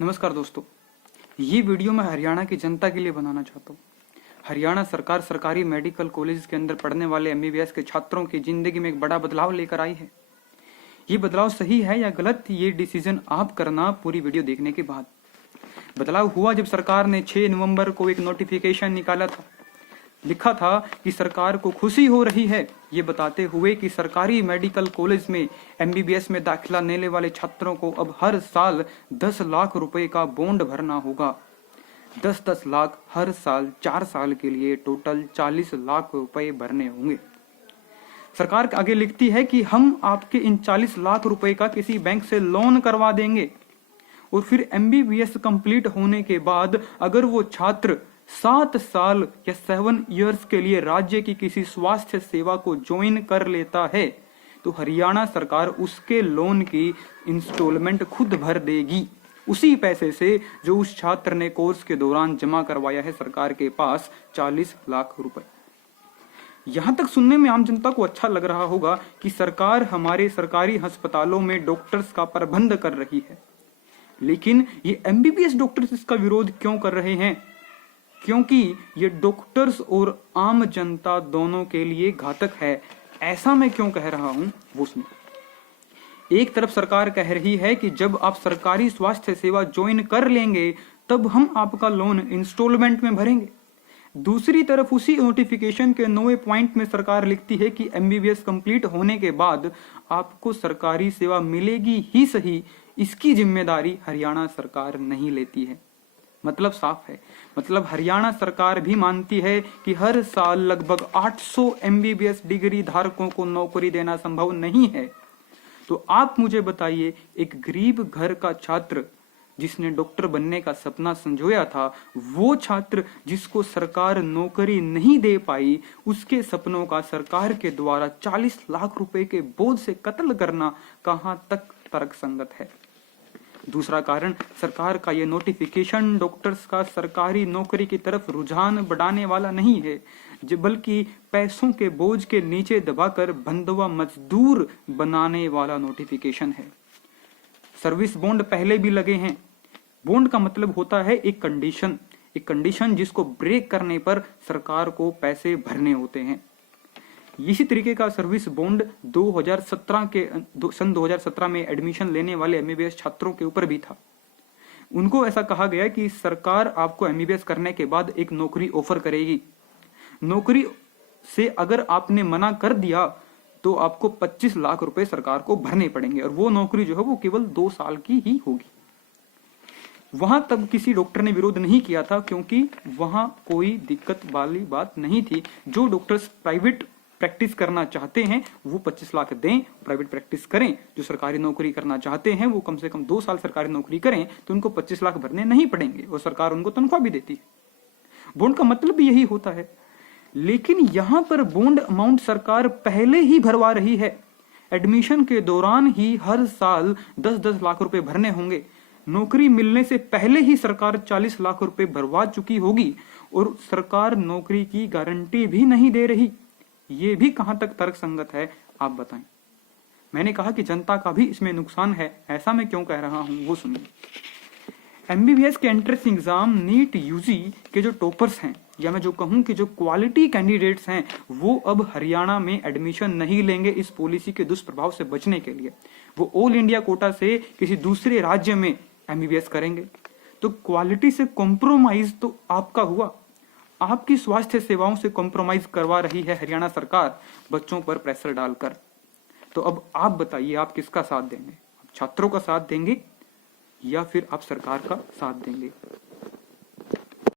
नमस्कार दोस्तों, ये वीडियो मैं हरियाणा की जनता के लिए बनाना चाहता हूँ। हरियाणा सरकार सरकारी मेडिकल कॉलेज के अंदर पढ़ने वाले एमबीबीएस के छात्रों की जिंदगी में एक बड़ा बदलाव लेकर आई है। ये बदलाव सही है या गलत, ये डिसीजन आप करना पूरी वीडियो देखने के बाद। बदलाव हुआ जब सरकार ने 6 नवंबर को एक नोटिफिकेशन निकाला था। लिखा था कि सरकार को खुशी हो रही है ये बताते हुए कि सरकारी मेडिकल कॉलेज में एमबीबीएस में दाखिला लेने वाले छात्रों को अब हर साल 10 लाख रुपए का बॉन्ड भरना होगा। 10-10 लाख हर साल 4 साल के लिए टोटल 40 लाख रुपए भरने होंगे। सरकार आगे लिखती है कि हम आपके इन 40 लाख रुपए का किसी बैंक से लोन करवा देंगे और फिर एमबीबीएस कंप्लीट होने के बाद अगर वो छात्र 7 साल या 7 इयर्स के लिए राज्य की किसी स्वास्थ्य सेवा को ज्वाइन कर लेता है तो हरियाणा सरकार उसके लोन की इंस्टॉलमेंट खुद भर देगी, उसी पैसे से जो उस छात्र ने कोर्स के दौरान जमा करवाया है सरकार के पास 40 लाख रुपए। यहां तक सुनने में आम जनता को अच्छा लग रहा होगा कि सरकार हमारे सरकारी अस्पतालों में डॉक्टर्स का प्रबंध कर रही है, लेकिन ये एमबीबीएस डॉक्टर्स इसका विरोध क्यों कर रहे हैं? क्योंकि ये डॉक्टर्स और आम जनता दोनों के लिए घातक है। ऐसा मैं क्यों कह रहा हूं वो सुनिए। एक तरफ सरकार कह रही है कि जब आप सरकारी स्वास्थ्य सेवा ज्वाइन कर लेंगे तब हम आपका लोन इंस्टॉलमेंट में भरेंगे। दूसरी तरफ उसी नोटिफिकेशन के 9वें पॉइंट में सरकार लिखती है कि एमबीबीएस कंप्लीट होने के बाद आपको सरकारी सेवा मिलेगी ही सही, इसकी जिम्मेदारी हरियाणा सरकार नहीं लेती है। मतलब साफ है, मतलब हरियाणा सरकार भी मानती है कि हर साल लगभग 800 एमबीबीएस डिग्री धारकों को नौकरी देना संभव नहीं है। तो आप मुझे बताइए, एक गरीब घर का छात्र जिसने डॉक्टर बनने का सपना संजोया था, वो छात्र जिसको सरकार नौकरी नहीं दे पाई, उसके सपनों का सरकार के द्वारा 40 लाख रुपए के बोझ से कत्ल करना कहां तक तर्कसंगत है? दूसरा कारण, सरकार का यह नोटिफिकेशन डॉक्टर्स का सरकारी नौकरी की तरफ रुझान बढ़ाने वाला नहीं है, बल्कि पैसों के बोझ के नीचे दबाकर बंधुआ मजदूर बनाने वाला नोटिफिकेशन है। सर्विस बॉन्ड पहले भी लगे हैं। बॉन्ड का मतलब होता है एक कंडीशन जिसको ब्रेक करने पर सरकार को पैसे भरने होते हैं। इसी तरीके का सर्विस बॉन्ड 2017 में एडमिशन लेने वाले एमबीबीएस छात्रों के ऊपर भी था। उनको ऐसा कहा गया कि सरकार आपको एमबीबीएस करने के बाद एक नौकरी ऑफर करेगी। नौकरी से अगर आपने मना कर दिया तो आपको 25 लाख रुपए सरकार को भरने पड़ेंगे और वो नौकरी जो है वो केवल 2 साल की ही होगी। वहां तब किसी डॉक्टर ने विरोध नहीं किया था, क्योंकि वहां कोई दिक्कत वाली बात नहीं थी। जो डॉक्टर्स प्राइवेट प्रैक्टिस करना चाहते हैं वो 25 लाख दें, प्राइवेट प्रैक्टिस करें। जो सरकारी नौकरी करना चाहते हैं वो कम से कम 2 साल सरकारी नौकरी करें तो उनको 25 लाख भरने नहीं पड़ेंगे और सरकार उनको तनख्वाह भी देती है। बॉन्ड का मतलब भी यही होता है। लेकिन यहां पर बॉन्ड अमाउंट सरकार पहले ही भरवा रही है। एडमिशन के दौरान ही हर साल 10-10 लाख रुपए भरने होंगे। नौकरी मिलने से पहले ही सरकार 40 लाख रुपए भरवा चुकी होगी और सरकार नौकरी की गारंटी भी नहीं दे रही। ये भी कहां तक तर्कसंगत है, आप बताएं। मैंने कहा कि जनता का भी इसमें नुकसान है। ऐसा मैं क्यों कह रहा हूं वो सुनिए। एमबीबीएस के एंट्रेंस एग्जाम नीट यूजी के जो टॉपर्स हैं, या मैं जो कहूं कि जो क्वालिटी कैंडिडेट्स हैं, वो अब हरियाणा में एडमिशन नहीं लेंगे इस पॉलिसी के दुष्प्रभाव से बचने के लिए। वो ऑल इंडिया कोटा से किसी दूसरे राज्य में एमबीबीएस करेंगे। तो क्वालिटी से कॉम्प्रोमाइज तो आपका हुआ। आपकी स्वास्थ्य सेवाओं से कॉम्प्रोमाइज करवा रही है हरियाणा सरकार बच्चों पर प्रेशर डालकर। तो अब आप बताइए, आप किसका साथ देंगे? आप छात्रों का साथ देंगे या फिर आप सरकार का साथ देंगे?